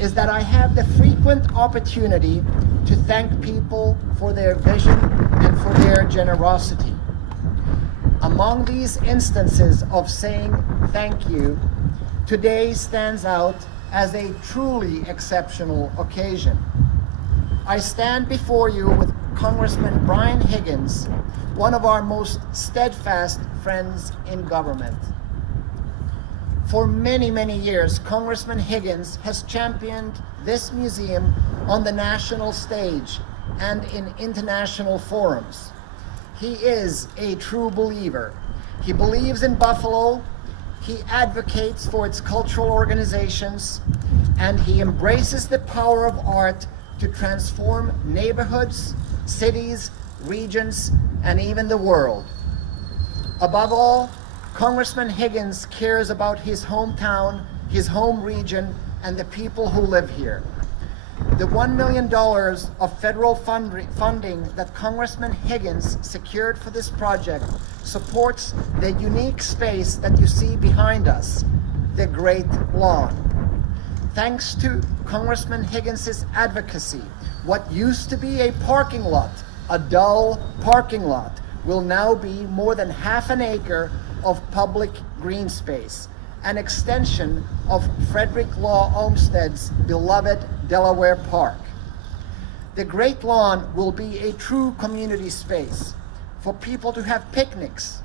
is that I have the frequent opportunity to thank people for their vision and for their generosity. Among these instances of saying thank you, today stands out as a truly exceptional occasion. I stand before you with Congressman Brian Higgins, one of our most steadfast friends in government. For many, many years, Congressman Higgins has championed this museum on the national stage and in international forums. He is a true believer. He believes in Buffalo, he advocates for its cultural organizations, and he embraces the power of art to transform neighborhoods, cities, regions, and even the world. Above all, Congressman Higgins cares about his hometown, his home region, and the people who live here. The $1 million of federal funding that Congressman Higgins secured for this project supports the unique space that you see behind us, the Great Lawn. Thanks to Congressman Higgins' advocacy, what used to be a parking lot, a dull parking lot, will now be more than half an acre of public green space, an extension of Frederick Law Olmsted's beloved Delaware Park. The Great Lawn will be a true community space for people to have picnics,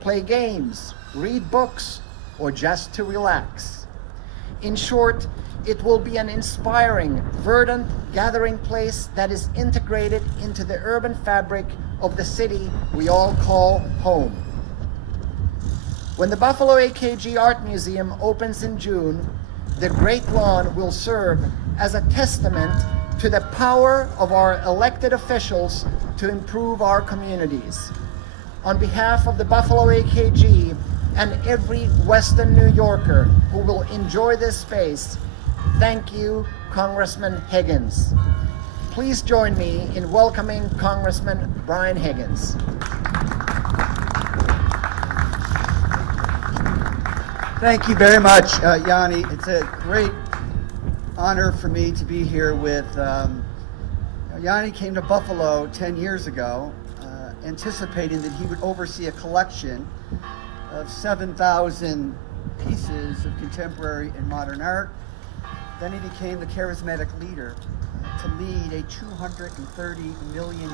play games, read books, or just to relax. In short, it will be an inspiring, verdant gathering place that is integrated into the urban fabric of the city we all call home. When the Buffalo AKG Art Museum opens in June, the Great Lawn will serve as a testament to the power of our elected officials to improve our communities. On behalf of the Buffalo AKG and every Western New Yorker who will enjoy this space, thank you, Congressman Higgins. Please join me in welcoming Congressman Brian Higgins. Thank you very much, Yanni. It's a great honor for me to be here with Yanni. Came to Buffalo 10 years ago, anticipating that he would oversee a collection of 7,000 pieces of contemporary and modern art. Then he became the charismatic leader to lead a $230 million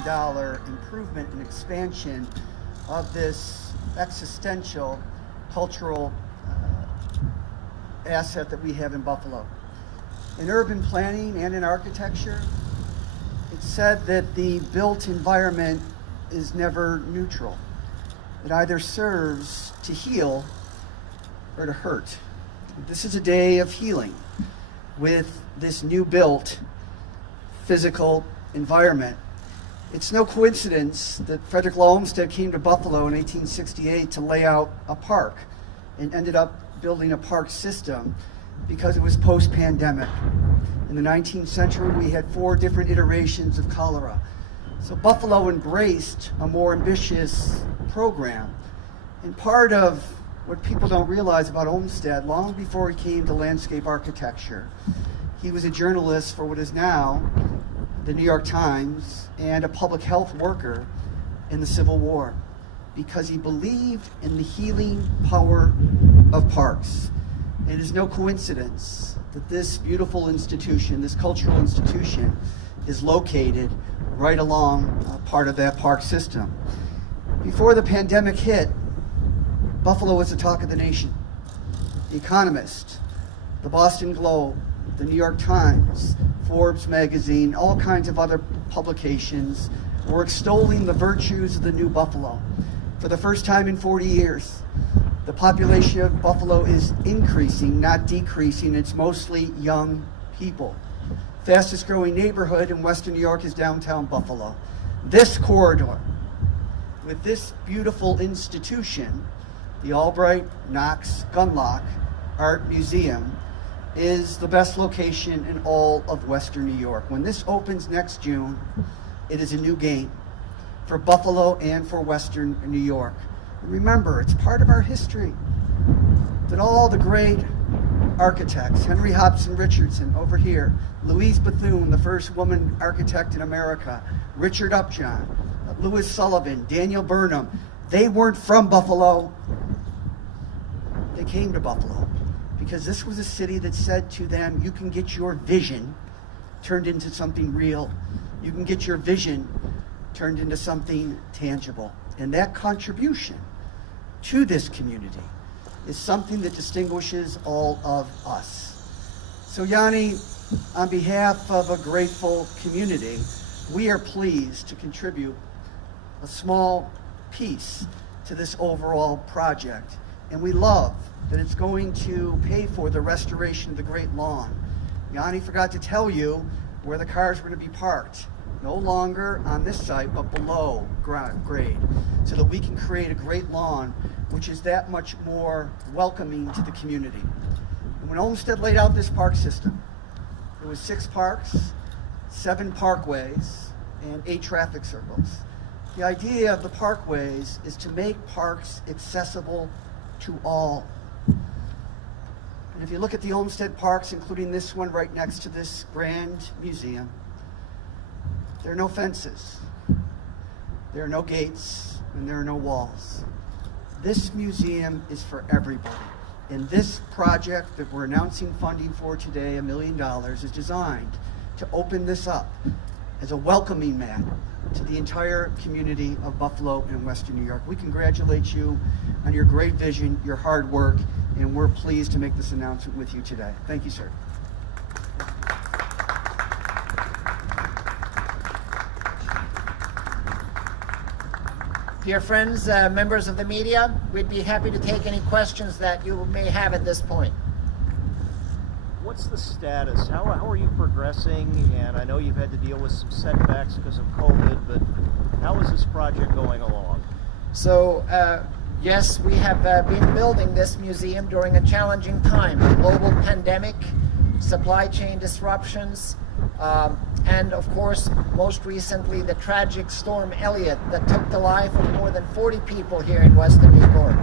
improvement and expansion of this existential cultural asset that we have in Buffalo. In urban planning and in architecture, it's said that the built environment is never neutral. It either serves to heal or to hurt. This is a day of healing with this new built physical environment. It's no coincidence that Frederick Law Olmsted came to Buffalo in 1868 to lay out a park and ended up building a park system because it was post-pandemic. In the 19th century, we had 4 different iterations of cholera. So Buffalo embraced a more ambitious program. And part of what people don't realize about Olmsted, long before he came to landscape architecture, he was a journalist for what is now the New York Times and a public health worker in the Civil War, because he believed in the healing power of parks. And it is no coincidence that this beautiful institution, this cultural institution, is located right along part of that park system. Before the pandemic hit, Buffalo was the talk of the nation. The Economist, the Boston Globe, the New York Times, Forbes magazine, all kinds of other publications were extolling the virtues of the new Buffalo. For the first time in 40 years, the population of Buffalo is increasing, not decreasing. It's mostly young people. Fastest growing neighborhood in Western New York is downtown Buffalo. This corridor, with this beautiful institution, the Albright Knox Gunlock Art Museum, is the best location in all of Western New York. When this opens next June, it is a new game for Buffalo and for Western New York. Remember, it's part of our history that all the great architects, Henry Hobson Richardson over here, Louise Bethune, the first woman architect in America, Richard Upjohn, Louis Sullivan, Daniel Burnham. They weren't from Buffalo. They came to Buffalo because this was a city that said to them, you can get your vision turned into something real. You can get your vision turned into something tangible. And that contribution to this community is something that distinguishes all of us. So Yanni, on behalf of a grateful community, we are pleased to contribute a small piece to this overall project. And we love that it's going to pay for the restoration of the Great Lawn. Yanni forgot to tell you where the cars were going to be parked. No longer on this site, but below grade, so that we can create a great lawn, which is that much more welcoming to the community. And when Olmsted laid out this park system, it was 6 parks, 7 parkways, and 8 traffic circles. The idea of the parkways is to make parks accessible to all. And if you look at the Olmsted parks, including this one right next to this grand museum, there are no fences, there are no gates, and there are no walls. This museum is for everybody. And this project that we're announcing funding for today, $1 million, is designed to open this up as a welcoming mat to the entire community of Buffalo and Western New York. We congratulate you on your great vision, your hard work, and we're pleased to make this announcement with you today. Thank you, sir. Dear friends, members of the media, we'd be happy to take any questions that you may have at this point. What's the status? How are you progressing? And I know you've had to deal with some setbacks because of COVID, but how is this project going along? So, yes, we have been building this museum during a challenging time, a global pandemic, supply chain disruptions, and of course, most recently, the tragic storm Elliott that took the life of more than 40 people here in Western New York.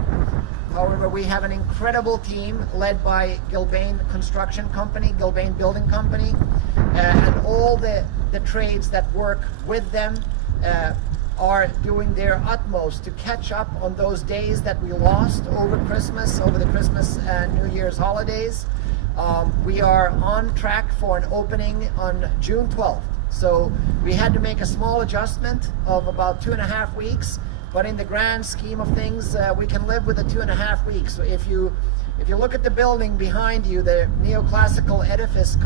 However, we have an incredible team led by Gilbane Construction Company, Gilbane Building Company, and all the trades that work with them are doing their utmost to catch up on those days that we lost over Christmas, over the Christmas and New Year's holidays. We are on track for an opening on June 12th. So we had to make a small adjustment of about 2.5 weeks, but in the grand scheme of things, we can live with the 2.5 weeks. So if you look at the building behind you, the neoclassical edifice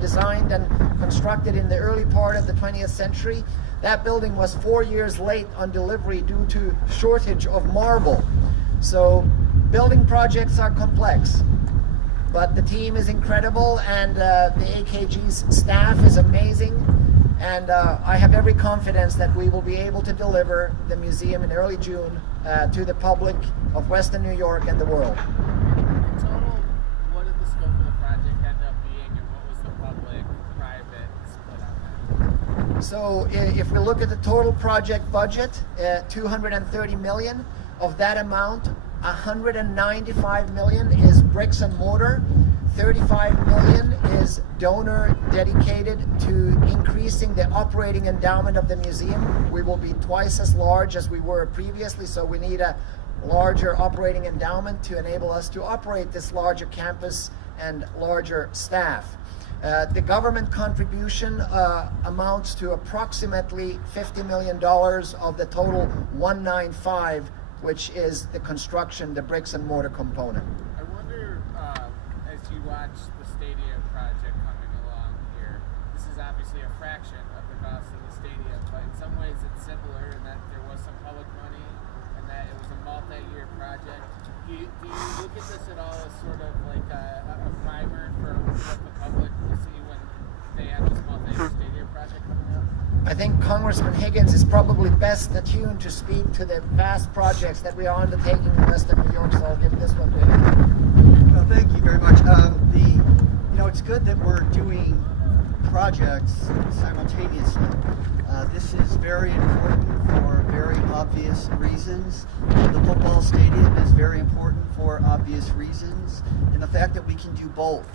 designed and constructed in the early part of the 20th century, that building was 4 years late on delivery due to shortage of marble. So building projects are complex. But the team is incredible, and the AKG's staff is amazing, and I have every confidence that we will be able to deliver the museum in early June to the public of Western New York and the world. In total, what did the scope of the project end up being, and what was the public-private split on that? So if we look at the total project budget, $230 million, of that amount, $195 million is bricks and mortar, $35 million is donor dedicated to increasing the operating endowment of the museum. We will be twice as large as we were previously, so we need a larger operating endowment to enable us to operate this larger campus and larger staff. The government contribution amounts to approximately $50 million of the total 195, which is the construction, the bricks and mortar component. I wonder, as you watch the stadium project coming along here, this is obviously a fraction of the cost of the stadium, but in some ways it's similar in that there was some public money and that it was a multi-year project. Do you look at this at all as sort of like a primer for what the public will see when they have this multi-year stadium project coming up? I think Congressman Higgins is probably best attuned to speak to the vast projects that we are undertaking in Western New York, so I'll give this one to him. Well, thank you very much. It's good that we're doing projects simultaneously. This is very important for very obvious reasons. The football stadium is very important for obvious reasons. And the fact that we can do both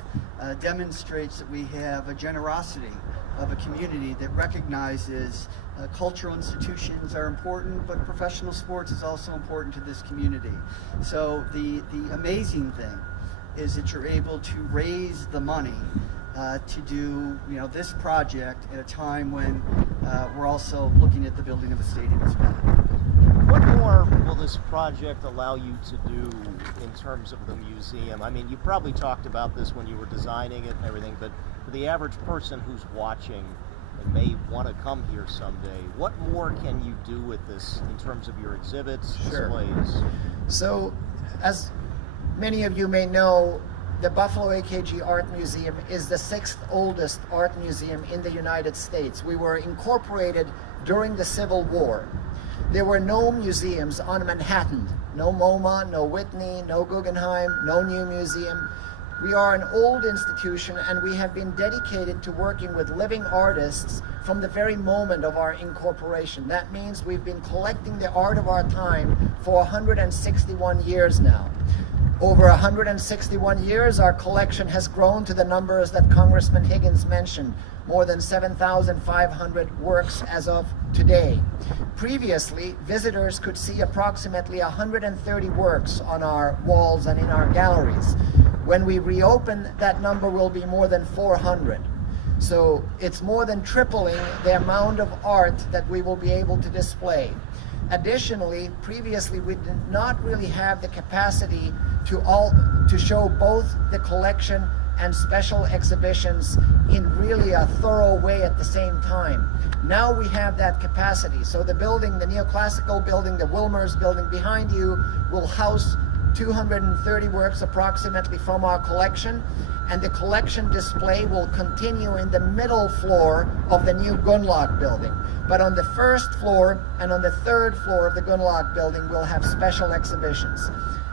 demonstrates that we have a generosity of a community that recognizes cultural institutions are important, but professional sports is also important to this community. So the amazing thing is that you're able to raise the money to do this project at a time when we're also looking at the building of a stadium as well. What more will this project allow you to do in terms of the museum? I mean, you probably talked about this when you were designing it and everything, but for the average person who's watching and may want to come here someday, what more can you do with this in terms of your exhibits, displays? So, as many of you may know, the Buffalo AKG Art Museum is the 6th oldest art museum in the United States. We were incorporated during the Civil War. There were no museums on Manhattan. No MoMA, no Whitney, no Guggenheim, no new museum. We are an old institution, and we have been dedicated to working with living artists from the very moment of our incorporation. That means we've been collecting the art of our time for 161 years now. Over 161 years, our collection has grown to the numbers that Congressman Higgins mentioned, more than 7,500 works as of today. Previously, visitors could see approximately 130 works on our walls and in our galleries. When we reopen, that number will be more than 400. So it's more than tripling the amount of art that we will be able to display. Additionally, previously we did not really have the capacity to show both the collection and special exhibitions in really a thorough way at the same time. Now we have that capacity. So the building, the neoclassical building, the Wilmer's building behind you, will house 230 works approximately from our collection, and the collection display will continue in the middle floor of the new Gunlock building. But on the first floor and on the third floor of the Gunlock building, we'll have special exhibitions.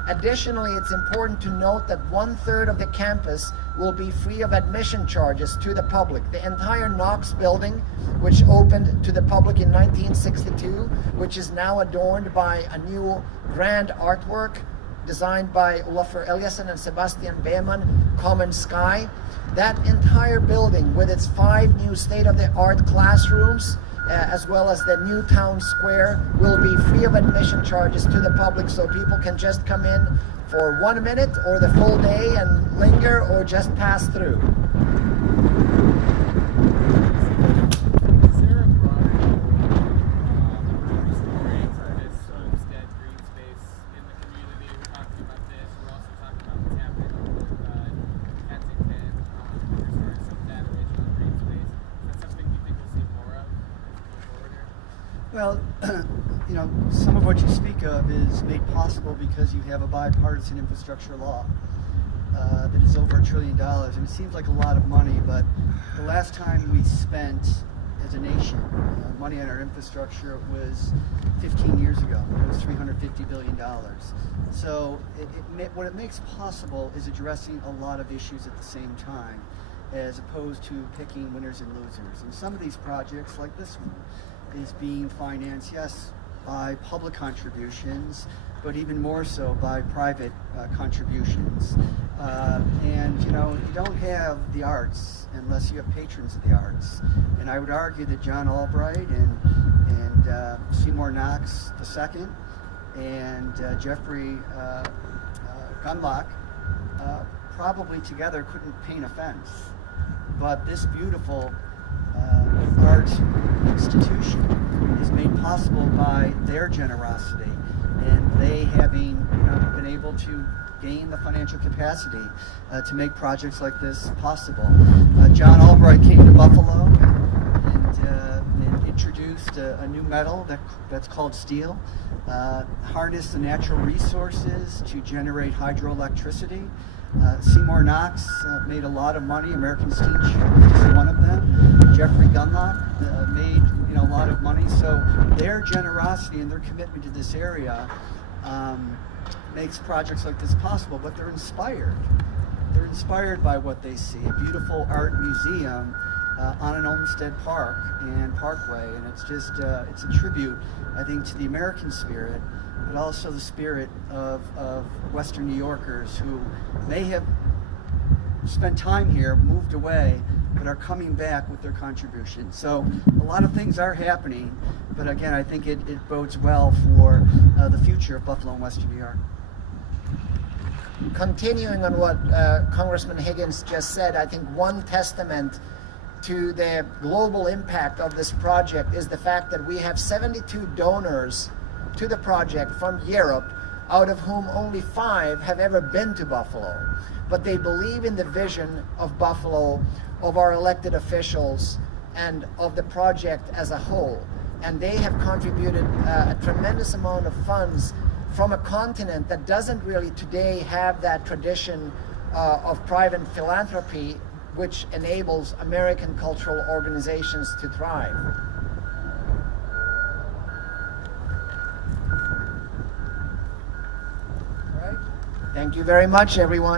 Additionally, it's important to note that 1/3 of the campus will be free of admission charges to the public. The entire Knox building, which opened to the public in 1962, which is now adorned by a new grand artwork designed by Olafur Eliasson and Sebastian Behmann, Common Sky. That entire building, with its 5 new state-of-the-art classrooms, as well as the new town square, will be free of admission charges to the public, so people can just come in for 1 minute or the full day and linger, or just pass through. Is there a broader restoring this homestead green space in the community? We're talking about this. We're also talking about what's happening with Kensington, restoring some of that original green space. Is that something you think we'll see more of as we go forward here? Well, some of what you speak of is made possible because you have a bipartisan infrastructure law that is over $1 trillion. And it seems like a lot of money, but the last time we spent as a nation money on our infrastructure was 15 years ago. It was $350 billion. So what it makes possible is addressing a lot of issues at the same time, as opposed to picking winners and losers. And some of these projects, like this one, is being financed, yes, by public contributions, but even more so by private contributions. And you don't have the arts unless you have patrons of the arts. And I would argue that John Albright and Seymour Knox II and Jeffrey Gunlock probably together couldn't paint a fence. But this beautiful art institution is made possible by their generosity, and they having been able to gain the financial capacity to make projects like this possible. John Albright came to Buffalo and introduced a new metal that's called steel, harnessed the natural resources to generate hydroelectricity. Seymour Knox made a lot of money. American Steamship was just one of them. Jeffrey Gunlock made a lot of money. So their generosity and their commitment to this area makes projects like this possible. But they're inspired. They're inspired by what they see. A beautiful art museum on an Olmsted Park and Parkway, and it's just it's a tribute, I think, to the American spirit, but also the spirit of Western New Yorkers who may have spent time here, moved away, but are coming back with their contribution. So a lot of things are happening, but again, I think it bodes well for the future of Buffalo and Western New York. Continuing on what Congressman Higgins just said, I think one testament to the global impact of this project is the fact that we have 72 donors to the project from Europe, out of whom only 5 have ever been to Buffalo. But they believe in the vision of Buffalo, of our elected officials, and of the project as a whole. And they have contributed a tremendous amount of funds from a continent that doesn't really today have that tradition of private philanthropy, which enables American cultural organizations to thrive. Thank you very much, everyone.